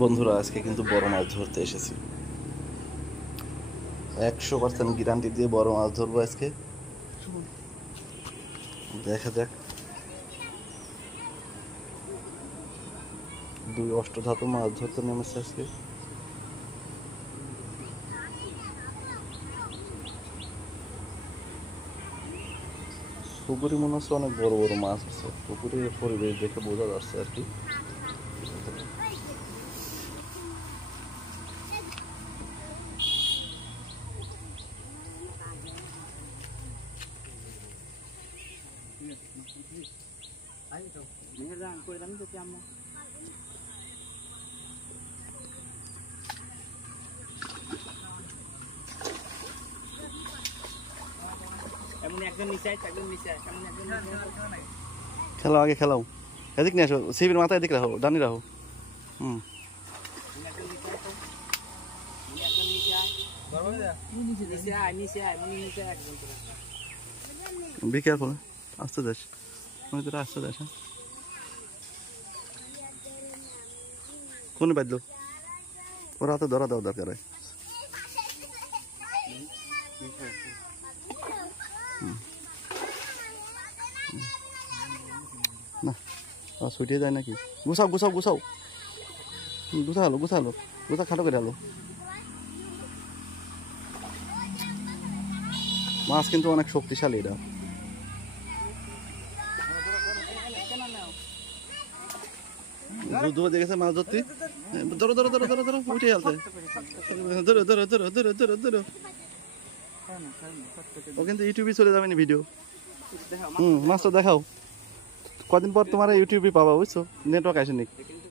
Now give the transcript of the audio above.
বন্ধুরা আজকে কিন্তু বড় মাছ ধরতে এসেছি 100% গ্যারান্টি দিয়ে বড় মাছ ধরবো আজকে দেখা যাক দুই অষ্টধাতু মাছ ধরতে নেমেছে আজকে পুকুরে মনে হচ্ছে অনেক বড় বড় মাছ আছে পুকুরের পরিবেশ দেখে বোঝা যাচ্ছে আর কি খেলাও আগে খেলাও এদিক নিয়ে আসো সিবির মাথায় এদিক রাখো ডানি রাখো বি কেয়ারফুল আস্তে যাস আস্তে যাস কোন বাজলো ওরা তো ধরা দেওয়া দরকার হয় না ছুটিয়ে যায় নাকি গুছাও গুছাও গুছাও গুছালো গুছালো গুছা খাটো করে আলো মাছ কিন্তু অনেক শক্তিশালী এটা দুধ দেখেছে মাছ ধরতে ধরো ধরো ধরো ধরো ধরো উঠে আলতে ধরো ধরো ধরো ধরো ধরো ধরো ও কিন্তু ইউটিউবে চলে যাবে ভিডিও মাছটা দেখাও কদিন পর তোমার ইউটিউবে পাবা বুঝছো নেটওয়ার্ক আসেনি